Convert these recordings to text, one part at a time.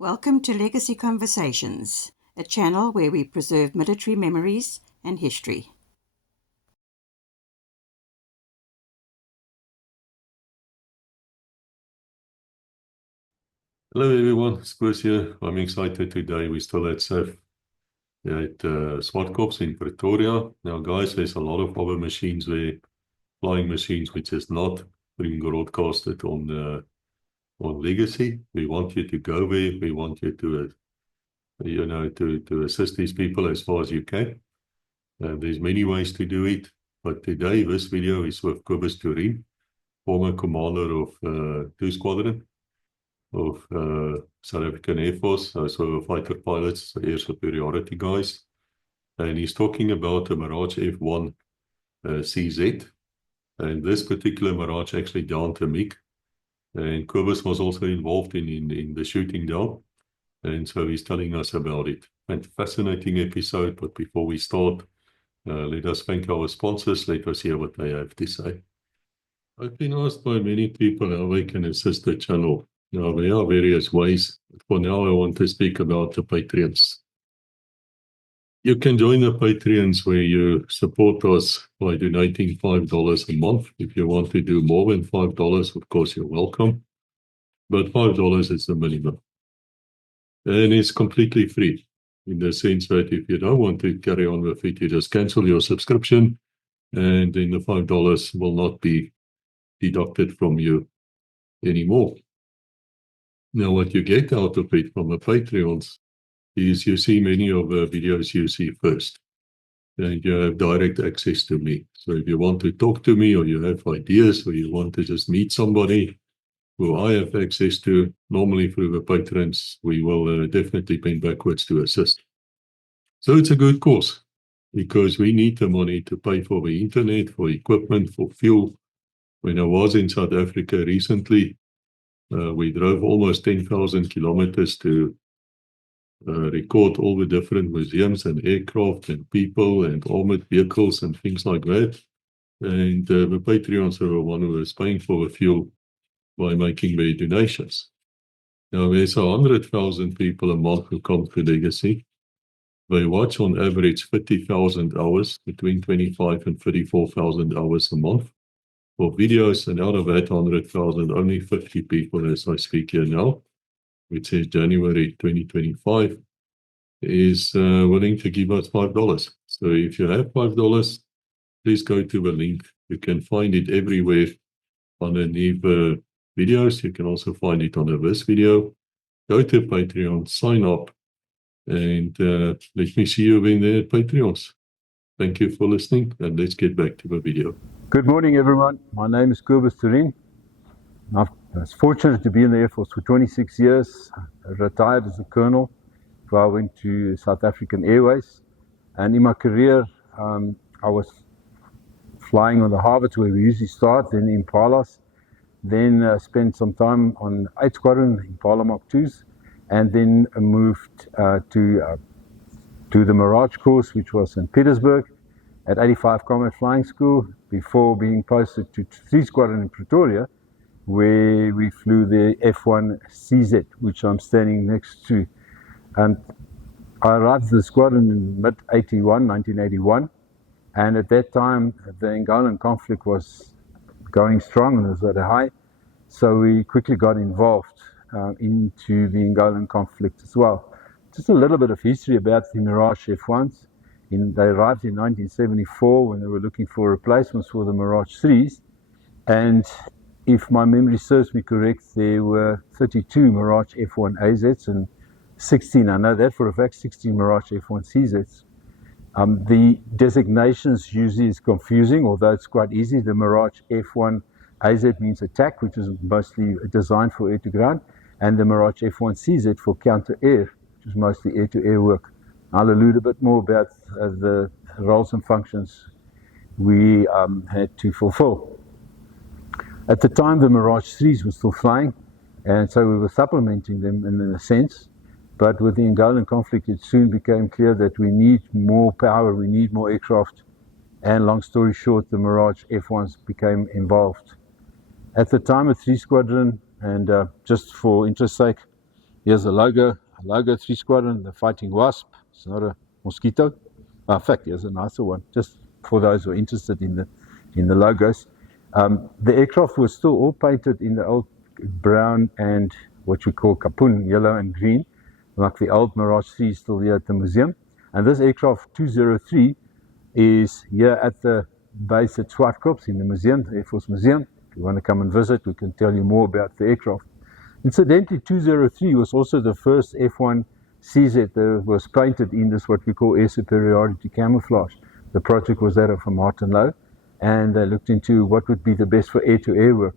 Welcome to Legacy Conversations, a channel where we preserve military memories and history. Hello everyone, it's Cobus here. I'm excited today. We're still at SAAF at Swartkop in Pretoria. Now guys, there's a lot of other machines there, flying machines, which is not being broadcasted on Legacy. We want you to go there. We want you to, to assist these people as far as you can. There's many ways to do it, but today this video is with Cobus Toerien, former commander of 2 Squadron of South African Air Force, so fighter pilots, air superiority guys. And he's talking about the Mirage F1 CZ. And this particular Mirage actually downed a MiG. And Cobus was also involved in the shooting down. And so he's telling us about it. And fascinating episode, but before we start, let us thank our sponsors. Let us hear what they have to say. I've been asked by many people how they can assist the channel. Now, there are various ways. For now, I want to speak about the Patreons. You can join the Patreons where you support us by donating $5 a month. If you want to do more than $5, of course, you're welcome. But $5 is the minimum. And it's completely free in the sense that if you don't want to carry on with it, you just cancel your subscription and then the $5 will not be deducted from you anymore. Now, what you get out of it from the Patreons is you see many of the videos you see first. And you have direct access to me. So if you want to talk to me or you have ideas or you want to just meet somebody who I have access to, normally through the patrons, we will definitely bend backwards to assist. So it's a good cause because we need the money to pay for the internet, for equipment, for fuel. When I was in South Africa recently, we drove almost 10,000 kilometers to record all the different museums and aircraft and people and armored vehicles and things like that. And the Patreons are the one who is paying for the fuel by making their donations. Now, there's 100,000 people a month who come to Legacy. They watch on average 30,000 hours, between 25 and 34,000 hours a month for videos, and out of that 100,000, only 50 people, as I speak here now, which is January 2025, is willing to give us $5. So if you have $5, please go to the link. You can find it everywhere underneath the videos. You can also find it under this video. Go to Patreon, sign up, and let me see you in the Patreons. Thank you for listening, and let's get back to the video. Good morning, everyone. My name is Cobus Toerien. I was fortunate to be in the Air Force for 26 years. I retired as a colonel before I went to South African Airways. And in my career, I was flying on the Harvards where we usually start, then Impalas, then spent some time on 8 Squadron Impala Mark IIs, and then moved to the Mirage course, which was in Petersburg at 85 Combat Flying School, before being posted to 3 Squadron in Pretoria, where we flew the F1 CZ, which I'm standing next to. And I arrived at the squadron in mid-81, 1981, and at that time the Angolan conflict was going strong and was at a high, so we quickly got involved into the Angolan conflict as well. Just a little bit of history about the Mirage F1s. They arrived in 1974 when they were looking for replacements for the Mirage 3s, and if my memory serves me correct, there were 32 Mirage F1 AZs and 16, I know that for a fact, 16 Mirage F1 CZs. The designations usually is confusing, although it's quite easy. The Mirage F1 AZ means attack, which is mostly designed for air-to-ground, and the Mirage F1 CZ for counter-air, which is mostly air-to-air work. I'll allude a bit more about the roles and functions we had to fulfill. At the time, the Mirage 3s were still flying, and so we were supplementing them in a sense. But with the Angolan conflict, it soon became clear that we need more power, we need more aircraft, and long story short, the Mirage F1s became involved. At the time, a 3 Squadron, and just for interest's sake, Here's a logo 3 Squadron, the Fighting Wasp. It's not a mosquito. In fact, here's a nicer one, just for those who are interested in the logos. The aircraft was still all painted in the old brown and what we call kapun, yellow and green, like the old Mirage 3 still here at the museum. And this aircraft 203 is here at the base at Swartkop in the museum, the Air Force Museum. If you want to come and visit, we can tell you more about the aircraft. Incidentally, 203 was also the first F1 CZ that was painted in this what we call air superiority camouflage. The project was that of Martin Lowe, and they looked into what would be the best for air-to-air work.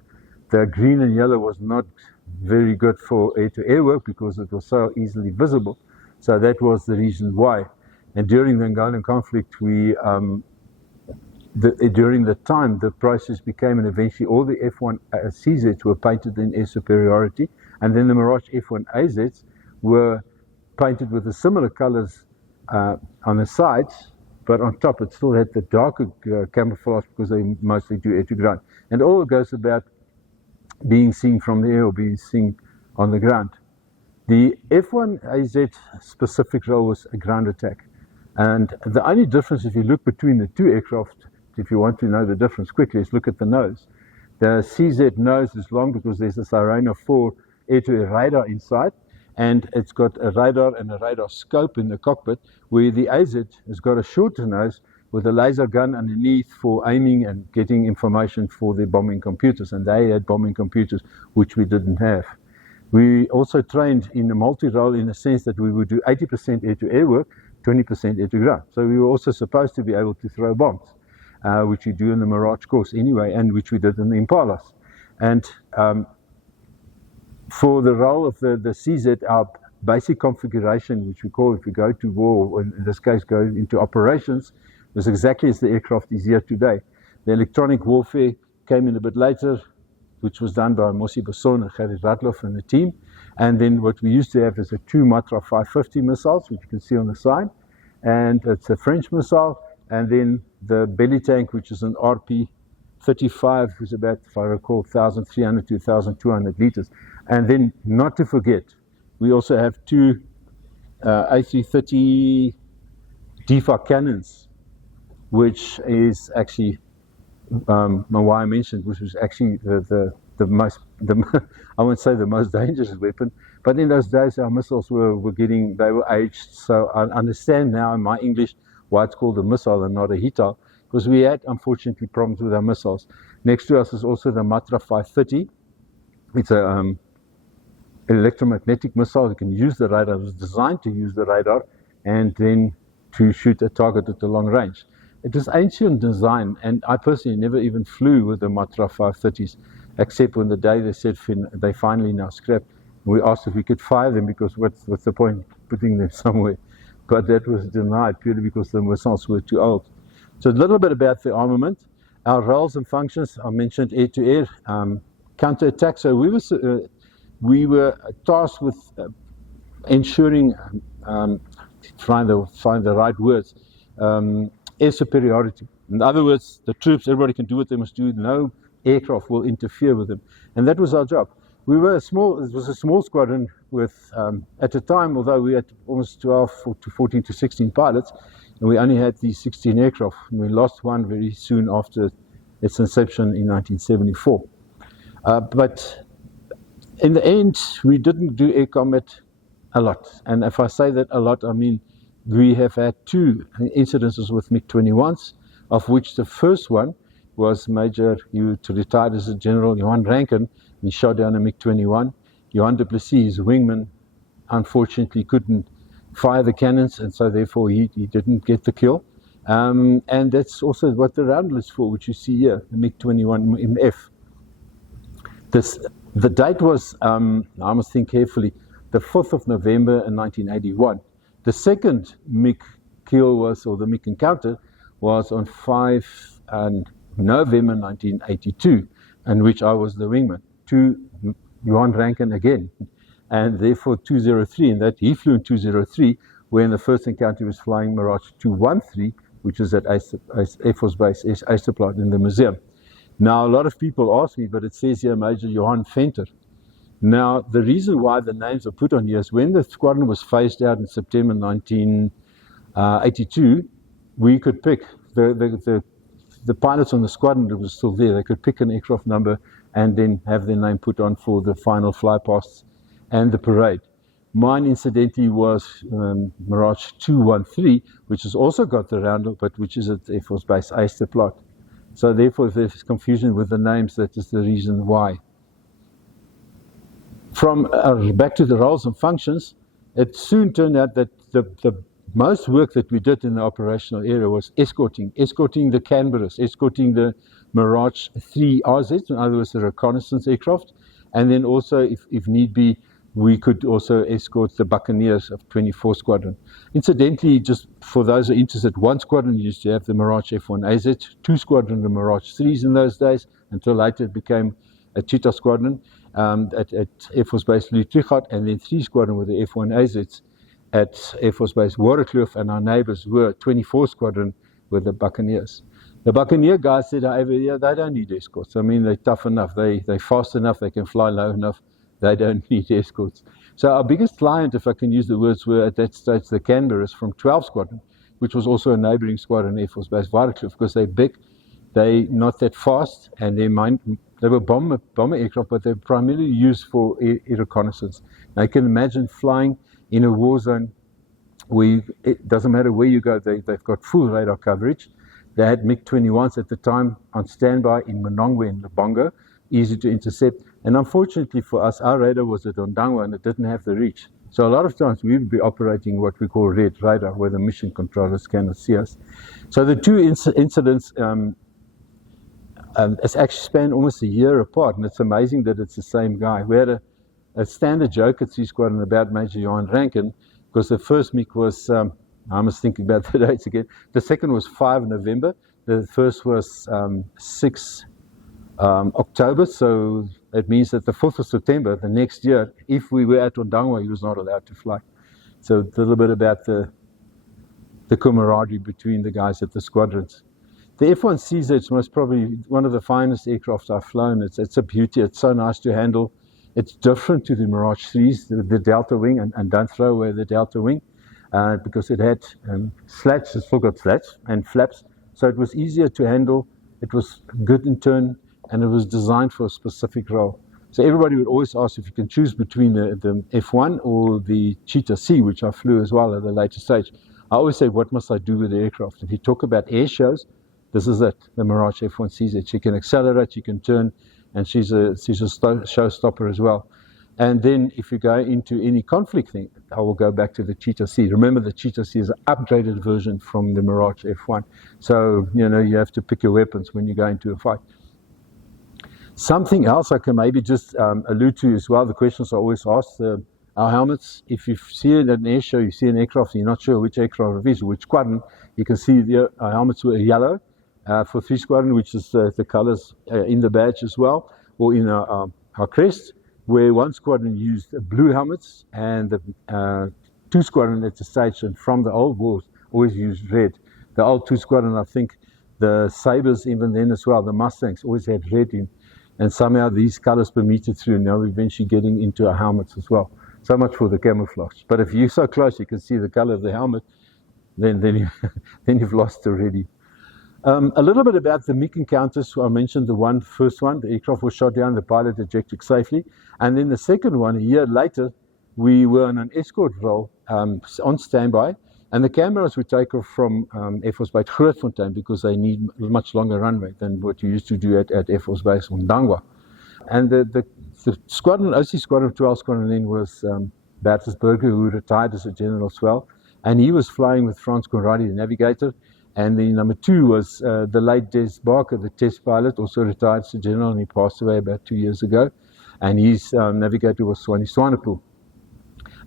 The green and yellow was not very good for air-to-air work because it was so easily visible. So that was the reason why. And during the Angolan conflict, during the time, the process became, and eventually all the F1 CZs were painted in air superiority, and then the Mirage F1 AZs were painted with the similar colors on the sides, but on top it still had the darker camouflage because they mostly do air to ground. And all goes about being seen from the air or being seen on the ground. The F1 AZ specific role was a ground attack. And the only difference, if you look between the two aircraft, if you want to know the difference quickly, is look at the nose. The CZ nose is long because there's a Sirena 4 air-to-air radar inside, and it's got a radar and a radar scope in the cockpit, where the AZ has got a shorter nose with a laser gun underneath for aiming and getting information for the bombing computers, and they had bombing computers, which we didn't have. We also trained in a multi-role in the sense that we would do 80% air-to-air work, 20% air-to-ground. So we were also supposed to be able to throw bombs, which we do in the Mirage course anyway, and which we did in the Impalas. And for the role of the CZ, our basic configuration, which we call, if we go to war, or in this case go into operations, was exactly as the aircraft is here today. The electronic warfare came in a bit later, which was done by Mossi Besson and Gerrit Radloff and the team. And then what we used to have is a 2 Matra 550 missiles, which you can see on the side. And it's a French missile. And then the belly tank, which is an RP-35, which is about, if I recall, 1,300 to 1,200 liters. And then, not to forget, we also have 2 A330 DFA cannons, which is actually why I mentioned, which was actually the most, I won't say the most dangerous weapon, but in those days our missiles were aged. So I understand now in my English why it's called a missile and not a HITAL, because we had unfortunately problems with our missiles. Next to us is also the Matra 530. It's an electromagnetic missile. You can use the radar. It was designed to use the radar and then to shoot a target at the long range. It was ancient design, and I personally never even flew with the Matra 530s, except when the day they said they finally now scrapped. We asked if we could fire them because what's the point putting them somewhere? But that was denied purely because the missiles were too old. So a little bit about the armament. Our roles and functions, I mentioned air-to-air, counter-attack. So we were tasked with ensuring, trying to find the right words, air superiority. In other words, the troops, everybody can do what they must do. No aircraft will interfere with them. And that was our job. We were it was a small squadron with, at the time, although we had almost 12 to 14 to 16 pilots, and we only had these 16 aircraft. And we lost one very soon after its inception in 1974. But in the end, we didn't do air combat a lot. And if I say that a lot, I mean we have had 2 incidences with MiG-21s, of which the first one was Major, he retired as a General, Johan Rankin. He shot down a MiG-21. Johan du Plessis, his wingman, unfortunately couldn't fire the cannons, and so therefore he didn't get the kill. And that's also what the roundel is for, which you see here, the MiG-21 MF. The date was, I must think carefully, the 4th of November in 1981. The second MiG kill was, or the MiG encounter, was on 5 November 1982, in which I was the wingman, to Johan Rankin again, and therefore 203, and that he flew in 203, where in the first encounter he was flying Mirage 213, which is at Air Force Base Eistedplaat in the museum. Now, a lot of people ask me, but it says here Major Johan Venter. Now, the reason why the names are put on here is when the squadron was phased out in September 1982, we could pick the pilots on the squadron that was still there. They could pick an aircraft number and then have their name put on for the final flypasts and the parade. Mine, incidentally, was Mirage 213, which has also got the roundel, but which is at Air Force Base Eyster plot. So therefore, if there's confusion with the names, that is the reason why. From back to the roles and functions, it soon turned out that the most work that we did in the operational area was escorting the Canberras, escorting the Mirage 3 RZ, in other words, the reconnaissance aircraft, and then also, if need be, we could also escort the Buccaneers of 24 Squadron. Incidentally, just for those who are interested, one squadron used to have the Mirage F1 AZ, 2 Squadron the Mirage 3s in those days, until later it became a Cheetah Squadron at Air Force Base Luttrichat, and then 3 Squadron with the F1 AZs at Air Force Base Warrikloof, and our neighbors were 24 Squadron with the Buccaneers. The Buccaneer guys said, however, yeah, they don't need escorts. I mean, they're tough enough, they're fast enough, they can fly low enough. They don't need escorts. So our biggest client, if I can use the words, were at that stage the Canberras from 12 Squadron, which was also a neighbouring squadron, Air Force Base Warrikloof, because they're big, they're not that fast, and they were bomber aircraft, but they're primarily used for air reconnaissance. Now you can imagine flying in a war zone where it doesn't matter where you go, they've got full radar coverage. They had MiG-21s at the time on standby in Monongwe and Lubongo, easy to intercept. And unfortunately for us, our radar was at Ondangwa and it didn't have the reach. So a lot of times we would be operating what we call red radar, where the mission controllers cannot see us. So the two incidents it's actually spanned almost a year apart, and it's amazing that it's the same guy. We had a standard joke at C Squadron about Major Johan Rankin, because the first MiG was, I must think about the dates again, the second was 5 November, the first was 6 October, so it means that the 4th of September, the next year, if we were at Ondangwa, he was not allowed to fly. So a little bit about the camaraderie between the guys at the squadrons. The F1 CZ is most probably one of the finest aircraft I've flown. It's a beauty. It's so nice to handle. It's different to the Mirage 3s, the Delta wing, and don't throw away the Delta wing, because it had slats, it still got slats, and flaps, so it was easier to handle. It was good in turn, and it was designed for a specific role. So everybody would always ask if you can choose between the F1 or the Cheetah C, which I flew as well at a later stage. I always say, what must I do with the aircraft? If you talk about air shows, this is it, the Mirage F1 CZ. She can accelerate, she can turn, and she's a showstopper as well. And then if you go into any conflict thing, I will go back to the Cheetah C. Remember, the Cheetah C is an upgraded version from the Mirage F1. So, you have to pick your weapons when you go into a fight. Something else I can maybe just allude to as well, the questions I always ask, our helmets. If you see it at an air show, you see an aircraft and you're not sure which aircraft it is, which squadron, you can see our helmets were yellow for 3 Squadron, which is the colors in the badge as well, or in our crest, where 1 Squadron used blue helmets and the 2 Squadron at the stage, and from the old wars, always used red. The old 2 Squadron, I think the Sabres even then as well, the Mustangs always had red in. And somehow these colors permeated through, and now we're eventually getting into our helmets as well. So much for the camouflage. But if you're so close you can see the color of the helmet, then you've lost already. A little bit about the MiG encounters. I mentioned the first one, the aircraft was shot down, the pilot ejected safely. And then the second one, a year later, we were on an escort role on standby. And the cameras would take off from Air Force Base Grootfontein because they need a much longer runway than what you used to do at Air Force Base Ondangwa. And the squadron, OC Squadron 12 Squadron then was Bertus Burger, who retired as a general as well. And he was flying with Frans Conradi, the navigator. And the number 2 was the late Des Barker, the test pilot, also retired as a general, and he passed away about 2 years ago. And his navigator was Swanee Swanepoel.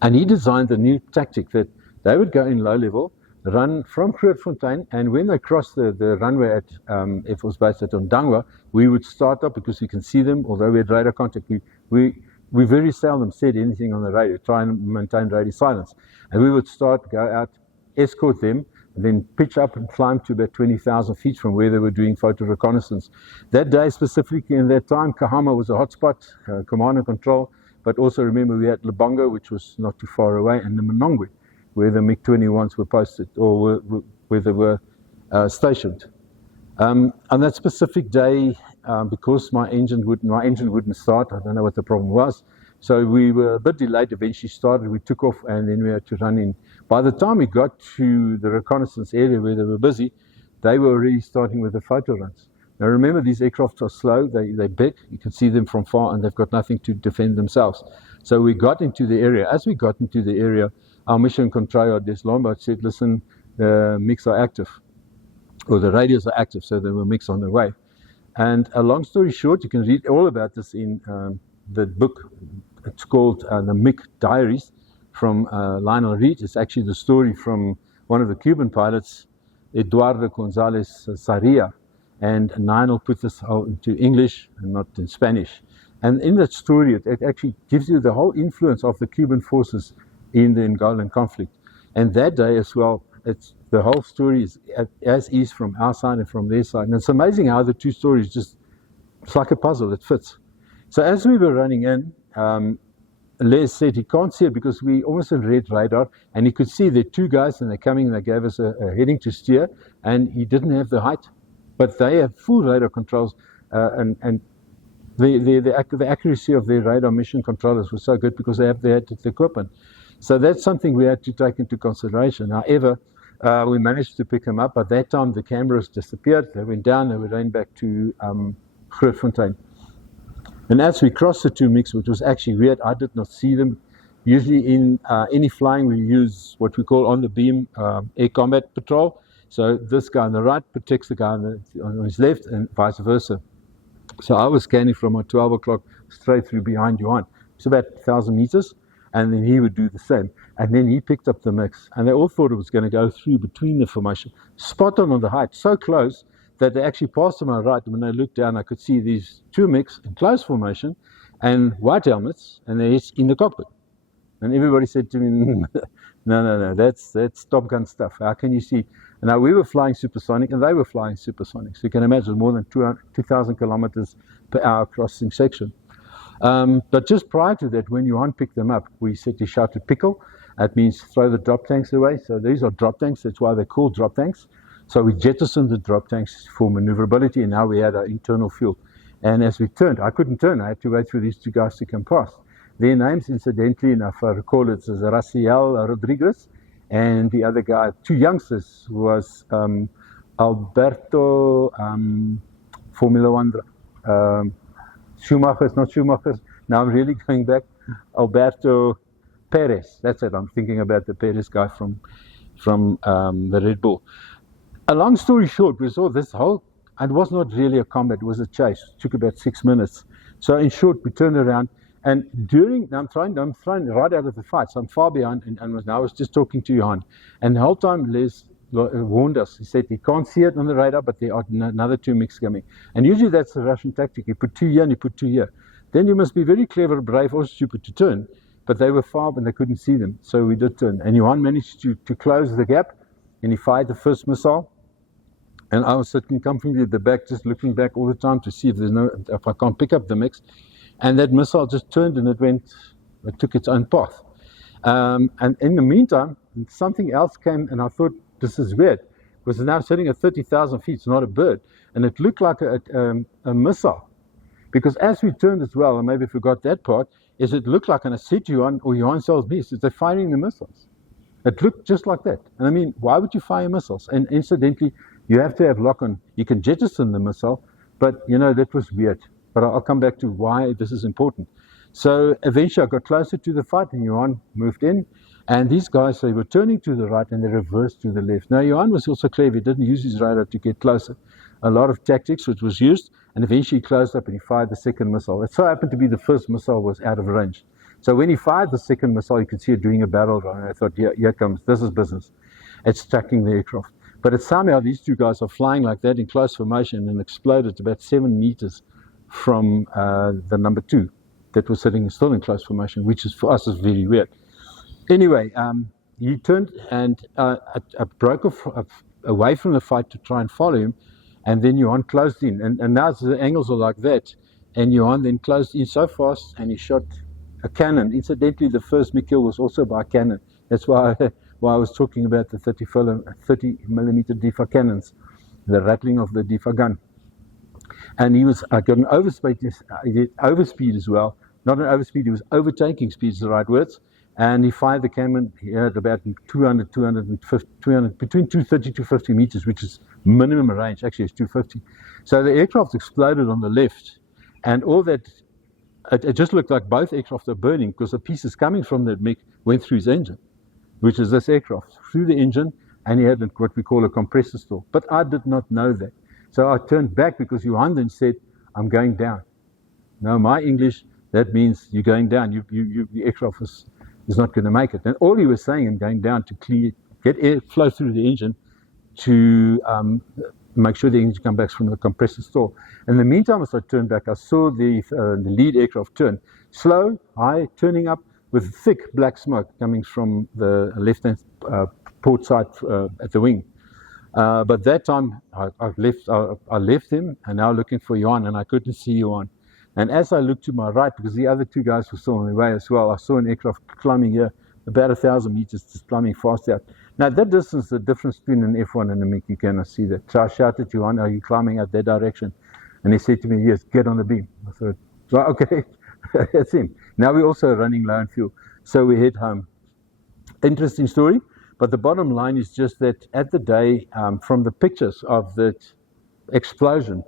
And he designed a new tactic that they would go in low level, run from Grootfontein, and when they crossed the runway at Air Force Base at Ondangwa, we would start up because we can see them, although we had radar contact. We very seldom said anything on the radio, try and maintain radio silence. And we would go out, escort them, and then pitch up and climb to about 20,000 feet from where they were doing photo reconnaissance. That day specifically, in that time, Kahama was a hotspot, command and control. but also remember we had Lubongo, which was not too far away, and the Monongwe, where the MiG-21s were posted, or where they were stationed. On that specific day, because my engine wouldn't start, I don't know what the problem was, so we were a bit delayed. Eventually started, we took off, and then we had to run in. By the time we got to the reconnaissance area where they were busy, they were already starting with the photo runs. Now remember, these aircraft are slow, they're big, you can see them from far, and they've got nothing to defend themselves. So we got into the area. As we got into the area, our mission controller, Des Lombard, said, listen, the MiGs are active, or the radios are active, so there were MiGs on the way. And a long story short, you can read all about this in the book. It's called the MiG Diaries from Lionel Reed. It's actually the story from one of the Cuban pilots, Eduardo Gonzalez Sarria. And Lionel put this into English and not in Spanish. And in that story, it actually gives you the whole influence of the Cuban forces in the Angolan conflict. And that day as well, the whole story is as is from our side and from their side. And it's amazing how the two stories it's like a puzzle, it fits. So as we were running in, Les said he can't see it because we almost had red radar, and he could see the two guys, and they're coming, and they gave us a heading to steer, and he didn't have the height. But they have full radar controls, and the accuracy of their radar mission controllers was so good because they had the equipment. So that's something we had to take into consideration. However, we managed to pick them up. By that time, the cameras disappeared. They went down. They were going back to Grootfontein. And as we crossed the two MiGs, which was actually weird, I did not see them. Usually in any flying, we use what we call on the beam air combat patrol. So this guy on the right protects the guy on his left, and vice versa. So I was scanning from my 12 o'clock straight through behind Johan. It's about 1,000 meters, and then he would do the same. And then he picked up the MiGs, and they all thought it was going to go through between the formation. Spot on the height, so close that they actually passed to my right. And when I looked down, I could see these two MiGs in close formation and white helmets, and they're in the cockpit. And everybody said to me, no, that's Top Gun stuff. How can you see? And now we were flying supersonic, and they were flying supersonic. So you can imagine more than 2,000 kilometers per hour crossing section. But just prior to that, when Johan picked them up, we said he shouted pickle. That means throw the drop tanks away. So these are drop tanks. That's why they're called drop tanks. So we jettisoned the drop tanks for maneuverability, and now we had our internal fuel. And as we turned, I couldn't turn. I had to wait for these two guys to come past. Their names, incidentally, and if I recall, it's Raciel Rodriguez, and the other guy, two youngsters, was Alberto Formula One Schumacher. Not Schumacher. Now I'm really going back. Alberto Perez. That's it. I'm thinking about the Perez guy from the Red Bull. A long story short, we saw this whole, and it was not really a combat, it was a chase. It took about 6 minutes. So in short, we turned around, and I'm thrown right out of the fight, so I'm far behind, and I was just talking to Johan. And the whole time, Les warned us. He said he can't see it on the radar, but there are another two MiGs coming. And usually that's the Russian tactic. You put two here and you put two here. Then you must be very clever, brave, or stupid to turn. But they were far and they couldn't see them, so we did turn. And Johan managed to close the gap, and he fired the first missile. And I was sitting comfortably at the back, just looking back all the time to see if I can't pick up the MiGs. And that missile just turned and it took its own path. And in the meantime, something else came, and I thought, this is weird. It was now sitting at 30,000 feet, it's not a bird. And it looked like a missile. Because as we turned as well, and maybe I forgot that part, is it looked like, and I said to Johan, or Johan tells me, they're firing the missiles. It looked just like that. And I mean, why would you fire missiles? And incidentally, you have to have lock-on. You can jettison the missile, but that was weird. But I'll come back to why this is important. So eventually I got closer to the fight, and Johan moved in. And these guys, they were turning to the right and they reversed to the left. Now, Johan was also clever. He didn't use his radar to get closer. A lot of tactics which was used, and eventually he closed up and he fired the second missile. It so happened to be the first missile was out of range. So when he fired the second missile, you could see it doing a barrel run. And I thought, yeah, here it comes. This is business. It's tracking the aircraft. But it's somehow these two guys are flying like that in close formation and exploded about 7 meters from the number two that was sitting still in close formation, which is for us is very weird. Anyway, he turned and I broke away from the fight to try and follow him, and then Johan closed in. And now the angles are like that, and Johan then closed in so fast, and he shot a cannon. Incidentally, the first MiG kill was also by a cannon. That's why I was talking about the 30mm DIFA cannons, the rattling of the DIFA gun. And he was got an overspeed as well. Not an overspeed, he was overtaking speed is the right words. And he fired the cannon, he had about 200, between 230 to 250 meters, which is minimum range. Actually, it's 250. So the aircraft exploded on the left, and all that, it just looked like both aircraft are burning because the pieces coming from that MiG went through his engine, which is this aircraft, through the engine, and he had what we call a compressor stall. But I did not know that. So I turned back because Johan then said, I'm going down. Now, my English, that means you're going down. The aircraft is not going to make it. And all he was saying, I'm going down to get air flow through the engine to make sure the engine comes back from the compressor stall. In the meantime, as I turned back, I saw the lead aircraft turn. Slow, high, turning up with thick black smoke coming from the left-hand port side at the wing. But that time, I left him, and now looking for Johan, and I couldn't see Johan. And as I looked to my right, because the other two guys were still on their way as well, I saw an aircraft climbing here, about 1,000 meters, just climbing fast out. Now, that distance, the difference between an F1 and a MiG, you cannot see that. So I shouted to Johan, are you climbing out that direction? And he said to me, yes, get on the beam. I thought, well, okay, that's him. Now we're also running low on fuel, so we head home. Interesting story, but the bottom line is just that at the day, from the pictures of that explosion,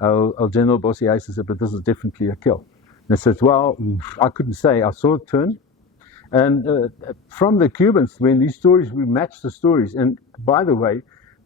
our General Bossy Ace said, but this is definitely a kill. And I said, well, I couldn't say. I saw it turn. And from the Cubans, when these stories, we matched the stories. And by the way,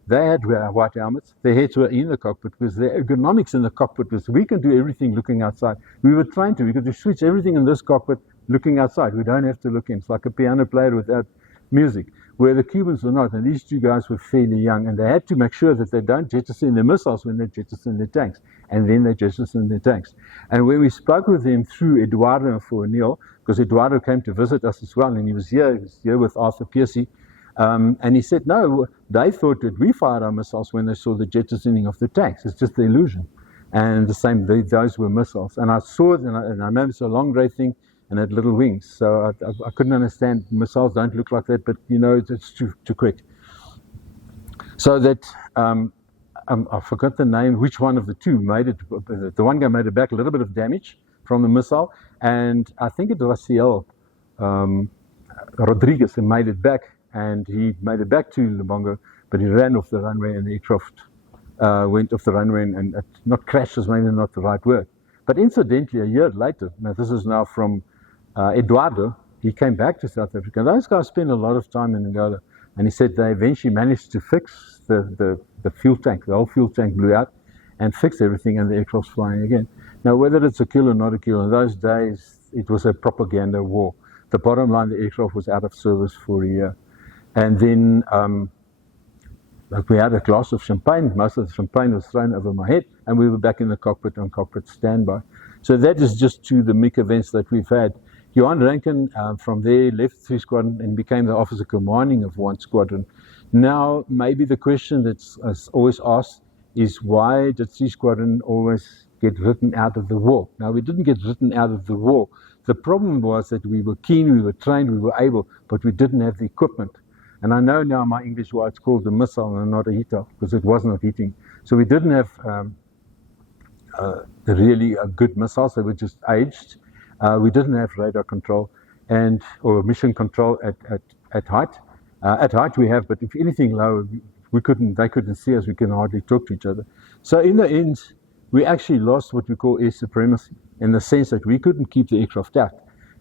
they had white helmets. Their heads were in the cockpit because the ergonomics in the cockpit was, we can do everything looking outside. We were trained to. We could switch everything in this cockpit looking outside. We don't have to look in. It's like a piano player without music, where the Cubans were not. And these two guys were fairly young, and they had to make sure that they don't jettison their missiles when they jettison their tanks. And then they jettison their tanks. And when we spoke with them through Eduardo and for Neil, because Eduardo came to visit us as well, and he was here with Arthur Piercy, and he said, no, they thought that we fired our missiles when they saw the jettisoning of the tanks. It's just the illusion. And the same, those were missiles. And I saw it, and I remember it's a long grey thing, and had little wings. So I couldn't understand. Missiles don't look like that, but you know, it's too quick. So that, I forgot the name, which one of the two made it. The one guy made it back, a little bit of damage from the missile, and I think it was Ciel Rodriguez who made it back, and he made it back to Lubongo, but he ran off the runway, and the aircraft went off the runway, and not crashed is maybe not the right word. But incidentally, a year later, now this is now from Eduardo, he came back to South Africa. Those guys spent a lot of time in Angola, and he said they eventually managed to fix the fuel tank. The whole fuel tank blew out and fixed everything, and the aircraft's flying again. Now, whether it's a kill or not a kill, in those days, it was a propaganda war. The bottom line, the aircraft was out of service for a year. And then we had a glass of champagne. Most of the champagne was thrown over my head, and we were back in the cockpit on cockpit standby. So that is just to the MiG events that we've had. Johan Rankin from there left 3 Squadron and became the officer commanding of 1 Squadron. Now, maybe the question that's always asked is, why did 3 Squadron always get written out of the war? Now, we didn't get written out of the war. The problem was that we were keen, we were trained, we were able, but we didn't have the equipment. And I know now my English why it's called a missile and not a heater, because it was not heating. So we didn't have really a good missiles, they were just aged. We didn't have radar control or mission control at height. At height we have, but if anything lower, they couldn't see us, we can hardly talk to each other. So in the end, we actually lost what we call air supremacy, in the sense that we couldn't keep the aircraft out.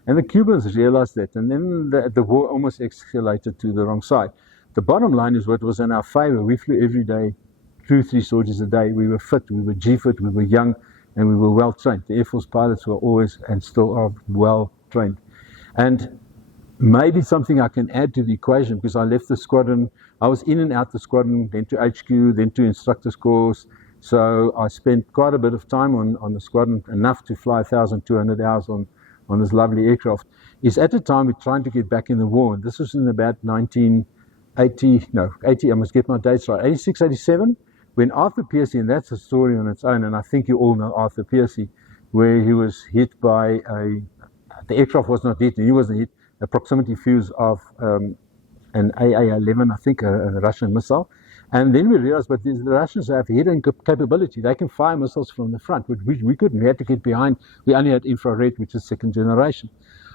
And the Cubans realized that, and then the war almost escalated to the wrong side. The bottom line is what was in our favor. We flew every day, 2-3 soldiers a day. We were fit, we were G-fit, we were young, and we were well trained. The Air Force pilots were always and still are well trained. And maybe something I can add to the equation, because I left the squadron, I was in and out the squadron, then to HQ, then to instructor's course. So I spent quite a bit of time on the squadron, enough to fly 1,200 hours on this lovely aircraft. Is at the time we're trying to get back in the war. And this was in about 80, I must get my dates right, 86, 87, when Arthur Piercy, and that's a story on its own, and I think you all know Arthur Piercy, where he was hit by a The aircraft was not hit, and he wasn't hit. A proximity fuse of an AA-11, I think, a Russian missile. And then we realized, but the Russians have hidden capability. They can fire missiles from the front, but we couldn't. We had to get behind. We only had infrared, which is second generation.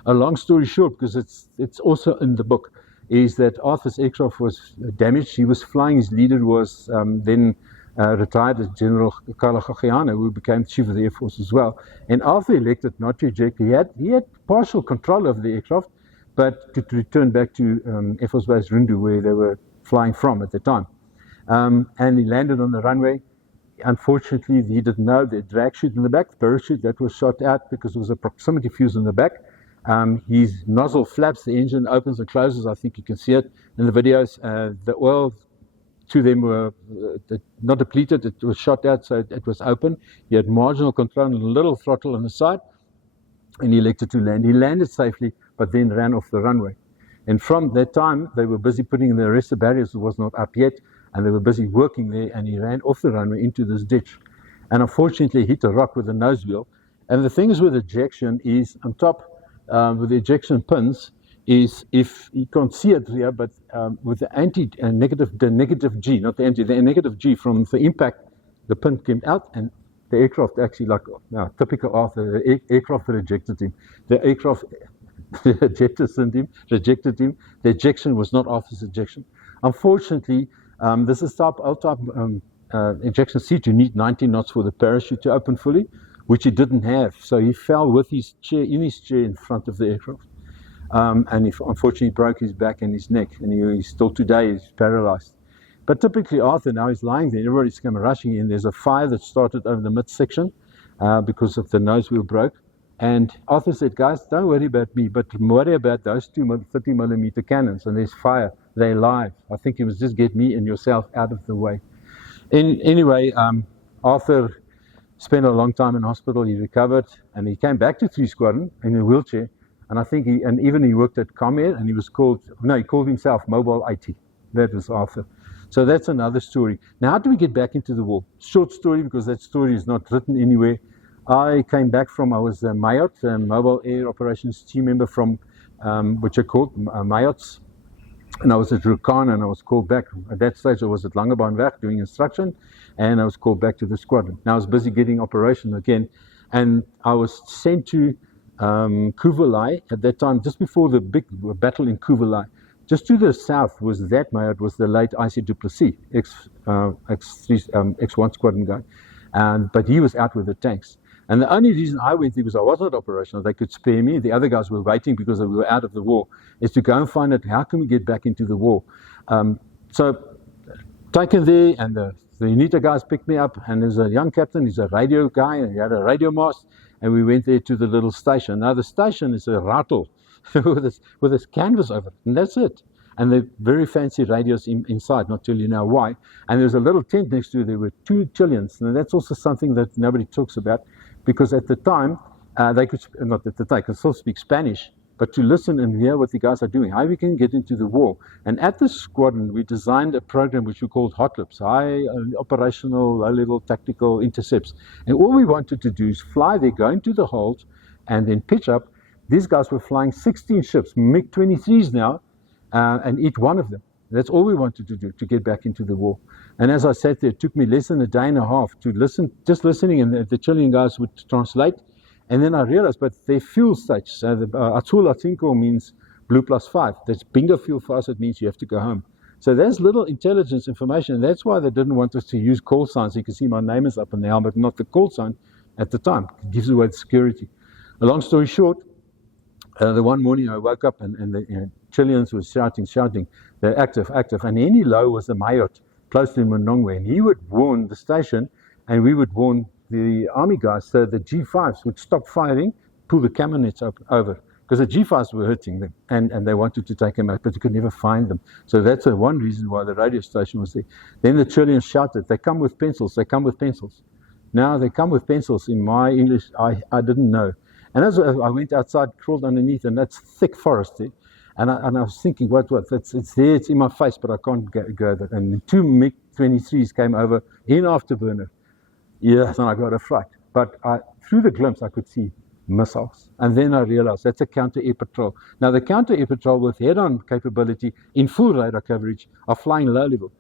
A long story short, because it's also in the book, is that Arthur's aircraft was damaged. He was flying. His leader was then retired as General Carlo Gagiano, who became Chief of the Air Force as well. And Arthur elected not to eject. He had partial control of the aircraft, but to return back to Air Force Base Rundu, where they were flying from at the time. And he landed on the runway. Unfortunately, he didn't know the drag chute in the back, the parachute that was shot out because there was a proximity fuse in the back. His nozzle flaps, the engine opens and closes. I think you can see it in the videos. The oil to them were not depleted, it was shot out, so it was open. He had marginal control and a little throttle on the side, and he elected to land. He landed safely, but then ran off the runway. And from that time, they were busy putting in the arrestor barriers. It was not up yet, and they were busy working there, and he ran off the runway into this ditch. And unfortunately, hit a rock with a nose wheel. And the thing is with ejection is, on top, with the ejection pins, is if you can't see it here, but with the negative G, not the anti, the negative G from the impact, the pin came out, and the aircraft actually, like typical Arthur, the aircraft rejected him. The aircraft jettisoned him, rejected him. The ejection was not Arthur's ejection. Unfortunately, this is L-type ejection seat. You need 90 knots for the parachute to open fully, which he didn't have. So he fell with his chair, in front of the aircraft. And he unfortunately broke his back and his neck, and he's still today he's paralyzed. But typically Arthur, now he's lying there, everybody's come rushing in. There's a fire that started over the midsection because of the nose wheel broke. And Arthur said, guys, don't worry about me, but worry about those two 30mm cannons, and there's fire. They're live. I think you must just get me and yourself out of the way. Anyway, Arthur spent a long time in hospital. He recovered, and he came back to 3 Squadron in a wheelchair. And I think he worked at Comair, and he called himself Mobile IT. That was Arthur. So that's another story. Now, how do we get back into the war? Short story, because that story is not written anywhere. I came back I was a MAYOT, Mobile Air Operations team member from, which are called MAYOTs. And I was at Rukan, and I was called back. At that stage, I was at Langebaanweg doing instruction, and I was called back to the squadron. Now, I was busy getting operational again, and I was sent to Kuvalai at that time, just before the big battle in Kuvalai. Just to the south was that MAYOT, was the late IC Du Plessis, X1 Squadron guy. But he was out with the tanks. And the only reason I went there was I was not operational. They could spare me. The other guys were waiting because we were out of the war. Is to go and find out how can we get back into the war. So taken there, and the UNITA guys picked me up. And there's a young captain. He's a radio guy, and he had a radio mast. And we went there to the little station. Now the station is a rattle with this canvas over it, and that's it. And they're very fancy radios inside, not tell you now why. And there's a little tent next to it. There were 2 Chileans, and that's also something that nobody talks about, because at the time, they could still speak Spanish, but to listen and hear what the guys are doing, how we can get into the war. And at the squadron, we designed a program which we called HOTLIPs, high operational, low-level tactical intercepts. And all we wanted to do is fly there, go into the hold, and then pitch up. These guys were flying 16 ships, MiG-23s now, and each one of them. That's all we wanted to do, to get back into the war. And as I sat there, it took me less than a day and a half to listen, just listening, and the Chilean guys would translate. And then I realized, but their fuel stage, the Azul Cinco means blue +5. That's bingo fuel for us, it means you have to go home. So there's little intelligence information, and that's why they didn't want us to use call signs. You can see my name is up on the helmet, not the call sign at the time. It gives away the security. A long story short, the one morning I woke up, and the Chileans were shouting, they're active. And Henny Low was the MAYOT close to Monongwe, and he would warn the station, and we would warn the army guys, so the G5s would stop firing, pull the camionets over, because the G5s were hurting them, and they wanted to take them out, but you could never find them. So that's one reason why the radio station was there. Then the Chileans shouted, they come with pencils. Now they come with pencils. In my English, I didn't know. And as I went outside, crawled underneath, and that's thick forest there. And I was thinking, what? It's there, it's in my face, but I can't go there. And 2 MiG-23s came over in afterburner. Yes, and I got a fright. But through the glimpse, I could see missiles. And then I realized that's a counter-air patrol. Now, the counter-air patrol with head-on capability in full radar coverage are flying low level.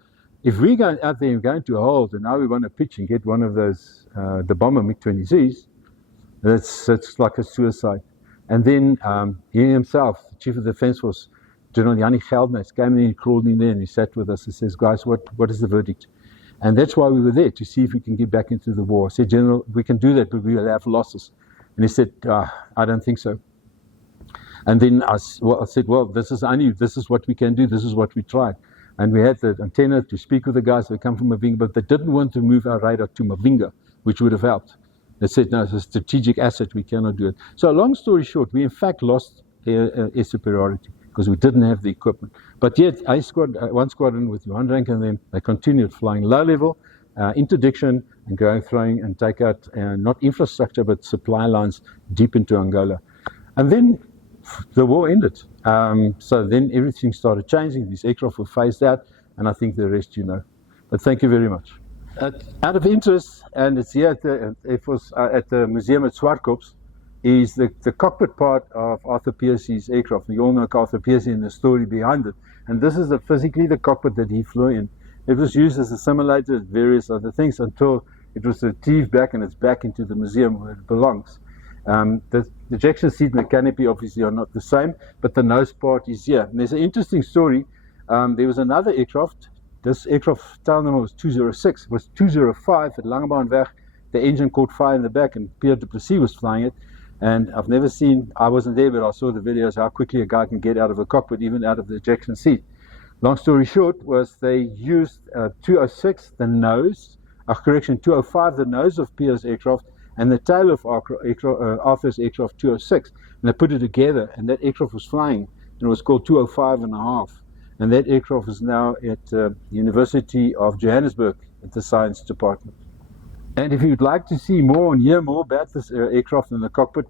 If we go out there and go into a hold, and now we want to pitch and get one of those, the bomber MiG-20Cs, that's like a suicide. And then he himself, the Chief of the Defence Force, General Yanni Geldnys, came in and crawled in there and he sat with us and says, guys, what is the verdict? And that's why we were there, to see if we can get back into the war. I said, General, we can do that, but we will have losses. And he said, I don't think so. And then I said, well, this is what we can do, this is what we tried. And we had the antenna to speak with the guys that come from Mavinga, but they didn't want to move our radar to Mavinga, which would have helped. They said, no, it's a strategic asset, we cannot do it. So long story short, we in fact lost air superiority because we didn't have the equipment. But yet, one squadron with Johan Rank and them, they continued flying low level, interdiction, and throwing and take out not infrastructure, but supply lines deep into Angola. And then the war ended. So then everything started changing. These aircraft were phased out, and I think the rest you know. But thank you very much. Out of interest, and it's here at the museum at Swartkop, is the cockpit part of Arthur Piercy's aircraft. You all know Arthur Piercy and the story behind it. And this is physically the cockpit that he flew in. It was used as a simulator, various other things, until it was retrieved back and it's back into the museum where it belongs. The ejection seat and the canopy obviously are not the same, but the nose part is here. And there's an interesting story. There was another aircraft. This aircraft tail number was 206. It was 205 at Langebaanweg. The engine caught fire in the back, and Pierre du Plessis was flying it. And I've never seen, I wasn't there, but I saw the videos how quickly a guy can get out of a cockpit, even out of the ejection seat. Long story short was they used 206, the nose, 205, the nose of Pierre's aircraft, and the tail of Arthur's aircraft 206. And they put it together, and that aircraft was flying, and it was called 205 and a half. And that aircraft is now at the University of Johannesburg at the Science Department. And if you'd like to see more and hear more about this aircraft in the cockpit,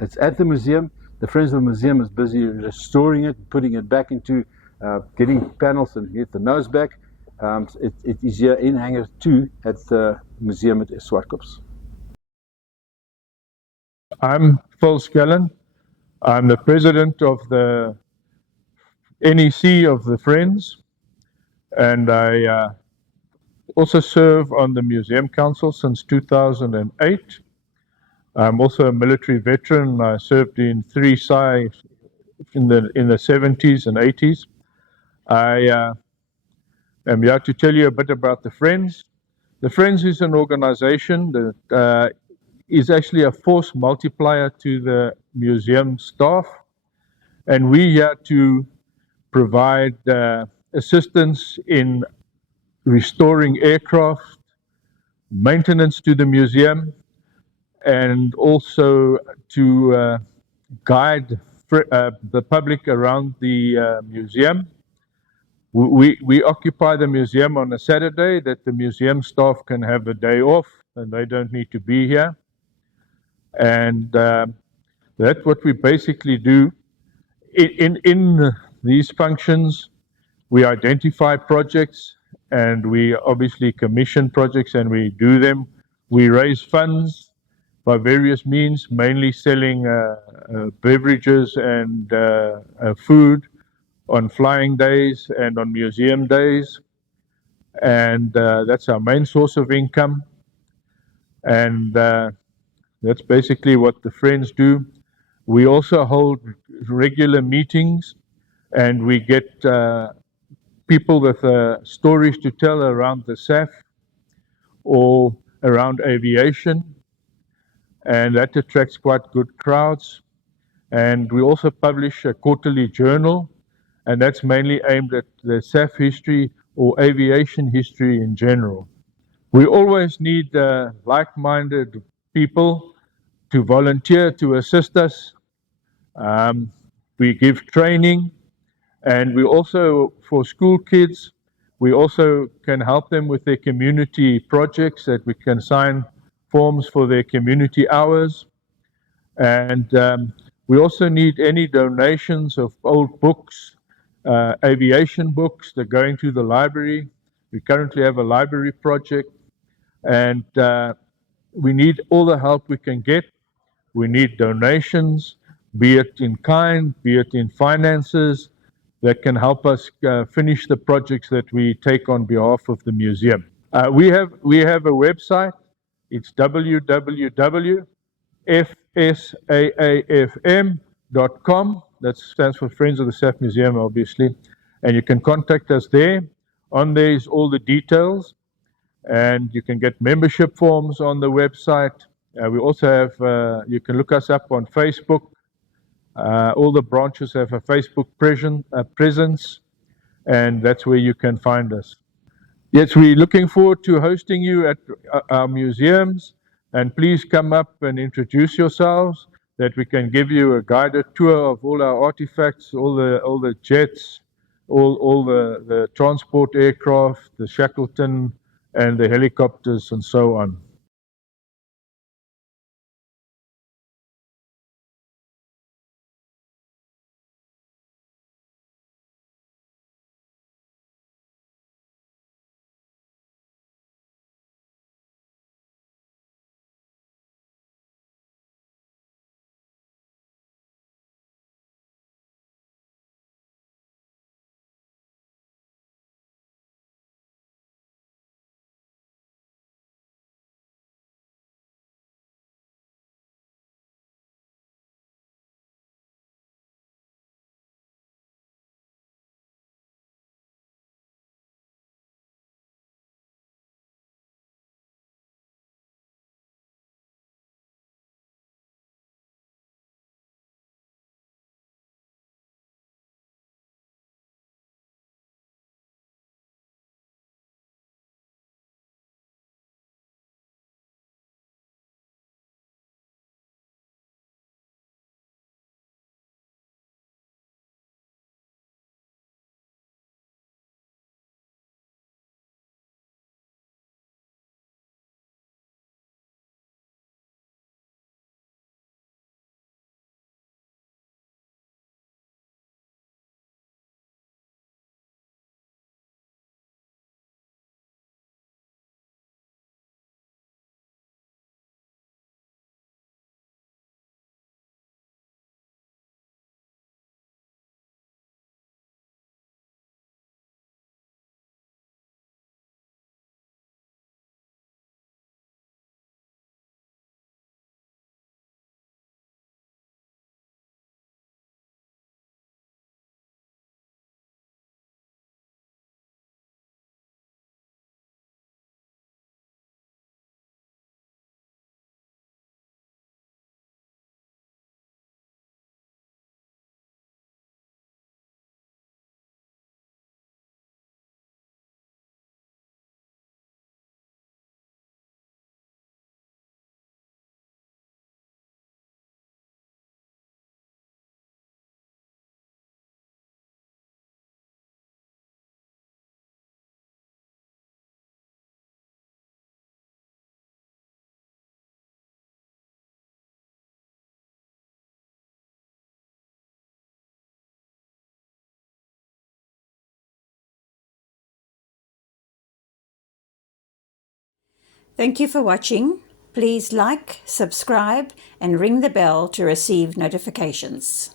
it's at the museum. The Friends of the Museum is busy restoring it, putting it back into getting panels and get the nose back. It is here in Hangar 2 at the museum at Swartkop. I'm Phil Skellen. I'm the president of the NEC of the Friends, and I also serve on the Museum Council since 2008. I'm also a military veteran. I served in 3 SAAF in the 70s and 80s. I am here to tell you a bit about the Friends. The Friends is an organization that is actually a force multiplier to the museum staff, and we're here to provide assistance in restoring aircraft, maintenance to the museum, and also to guide the public around the museum. We occupy the museum on a Saturday that the museum staff can have a day off and they don't need to be here. And that's what we basically do. In these functions, we identify projects and we obviously commission projects and we do them. We raise funds by various means, mainly selling beverages and food on flying days and on museum days. And that's our main source of income. And that's basically what the Friends do. We also hold regular meetings and we get people with stories to tell around the SAAF or around aviation, and that attracts quite good crowds. And we also publish a quarterly journal, and that's mainly aimed at the SAAF history or aviation history in general. We always need like-minded people to volunteer to assist us. We give training, and we also, for school kids, we also can help them with their community projects, that we can sign forms for their community hours. And we also need any donations of old books, aviation books that go into the library. We currently have a library project, and we need all the help we can get. We need donations, be it in kind, be it in finances, that can help us finish the projects that we take on behalf of the museum. We have a website. It's www.fsaafm.com. That stands for Friends of the SAAF Museum, obviously. And you can contact us there. On there is all the details. And you can get membership forms on the website. We also have, you can look us up on Facebook. All the branches have a Facebook presence, and that's where you can find us. Yes, we're looking forward to hosting you at our museums, and please come up and introduce yourselves, that we can give you a guided tour of all our artifacts, all the jets, all the transport aircraft, the Shackleton, and the helicopters, and so on. Thank you for watching. Please like, subscribe, and ring the bell to receive notifications.